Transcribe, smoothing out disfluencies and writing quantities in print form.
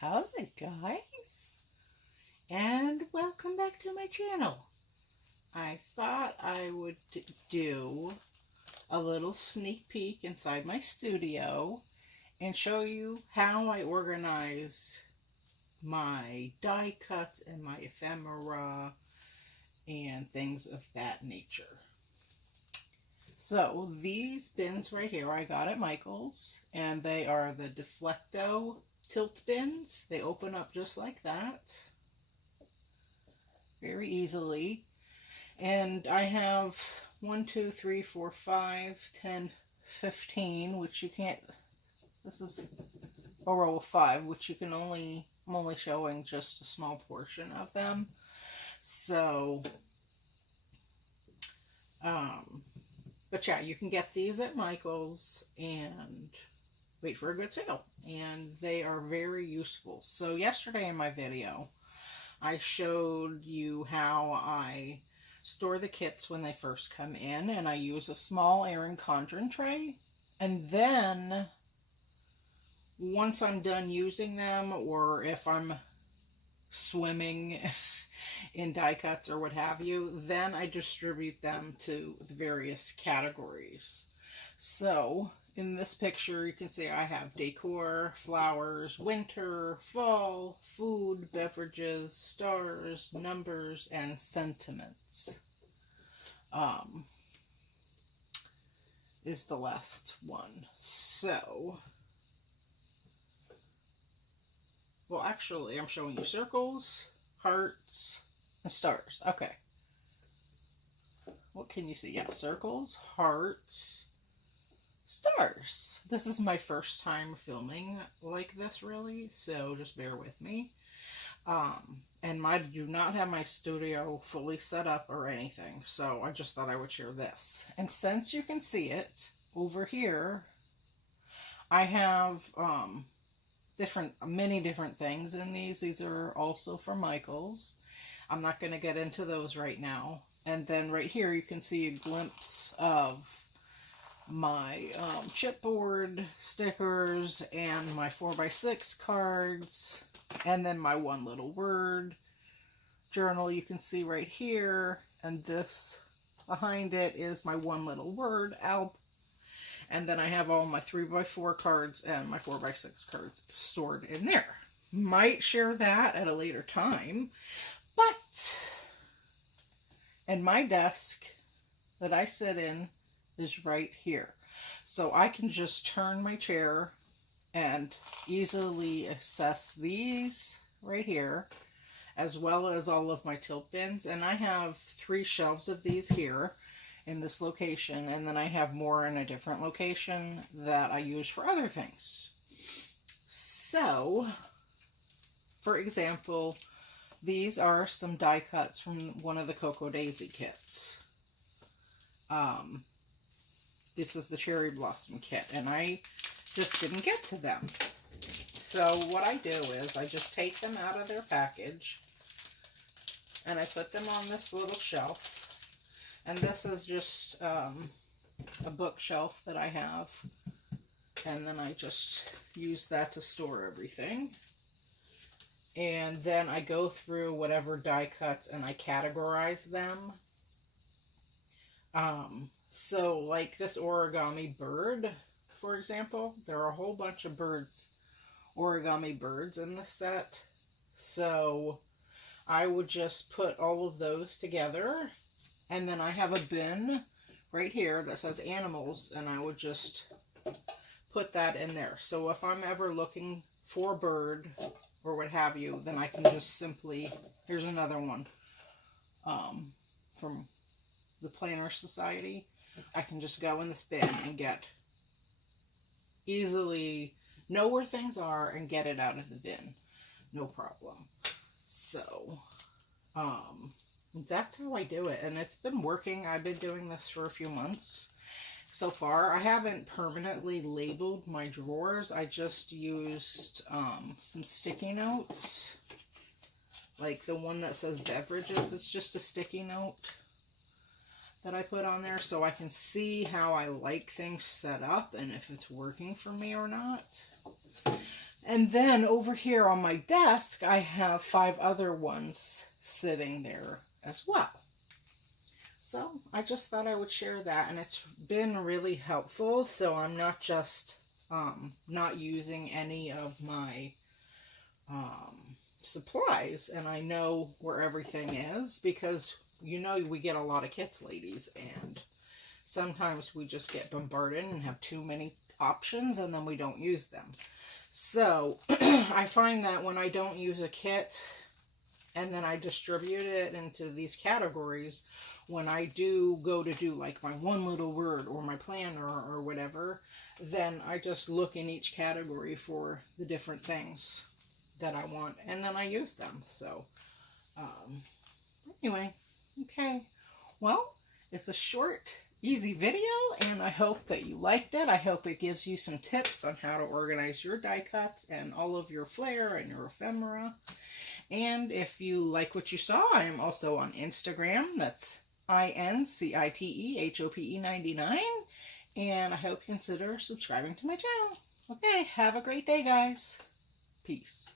How's it, guys? And welcome back to my channel. I thought I would do a little sneak peek inside my studio and show you how I organize my die cuts and my ephemera and things of that nature. So these bins right here I got at Michael's, and they are the Deflecto tilt bins. They open up just like that, very easily. And I have 1, 2, 3, 4, 5, 10, 15, which you can't, this is a row of 5, which you can only, I'm only showing just a small portion of them. So, but yeah, you can get these at Michael's and wait for a good sale. And they are very useful. So yesterday in my video, I showed you how I store the kits when they first come in, and I use a small Erin Condren tray. And then once I'm done using them, or if I'm swimming in die cuts or what have you, then I distribute them to the various categories. So in this picture you can see I have decor, flowers, winter, fall, food, beverages, stars, numbers, and sentiments is the last one. So, well, actually I'm showing you circles, hearts, and stars. Okay. What can you see? Yeah, circles, hearts, stars. This is my first time filming like this, really, so just bear with me. And I do not have my studio fully set up or anything, so I just thought I would share this. And since you can see it over here, I have many different things in these. These are also from Michael's. I'm not going to get into those right now. And then right here you can see a glimpse of my chipboard stickers and my 4x6 cards, and then my one little word journal you can see right here, and this behind it is my one little word album. And then I have all my 3x4 cards and my 4x6 cards stored in there. Might share that at a later time, but and my desk that I sit in is right here. So I can just turn my chair and easily access these right here, as well as all of my tilt bins. And I have 3 shelves of these here in this location, and then I have more in a different location that I use for other things. So, for example, these are some die cuts from one of the Cocoa Daisy kits. This is the Cherry Blossom kit, and I just didn't get to them. So what I do is I just take them out of their package and I put them on this little shelf. And this is just a bookshelf that I have. And then I just use that to store everything. And then I go through whatever die cuts and I categorize them. So like this origami bird, for example, there are a whole bunch of origami birds in the set. So I would just put all of those together, and then I have a bin right here that says animals, and I would just put that in there. So if I'm ever looking for a bird or what have you, then I can just simply, here's another one from the Planner Society. I can just go in this bin and easily know where things are and get it out of the bin. No problem. So, that's how I do it. And it's been working. I've been doing this for a few months so far. I haven't permanently labeled my drawers. I just used some sticky notes. Like the one that says beverages. It's just a sticky note that I put on there so I can see how I like things set up and if it's working for me or not. And then over here on my desk, I have 5 other ones sitting there as well. So I just thought I would share that, and it's been really helpful. So I'm not just not using any of my supplies, and I know where everything is, because you know we get a lot of kits, ladies, and sometimes we just get bombarded and have too many options, and then we don't use them. So I find that when I don't use a kit and then I distribute it into these categories, when I do go to do like my one little word or my planner or whatever, then I just look in each category for the different things that I want, and then I use them. So anyway, okay, well, it's a short, easy video, and I hope that you liked it. I hope it gives you some tips on how to organize your die cuts and all of your flair and your ephemera. And if you like what you saw, I am also on Instagram. That's INCITEHOPE99. And I hope you consider subscribing to my channel. Okay, have a great day, guys. Peace.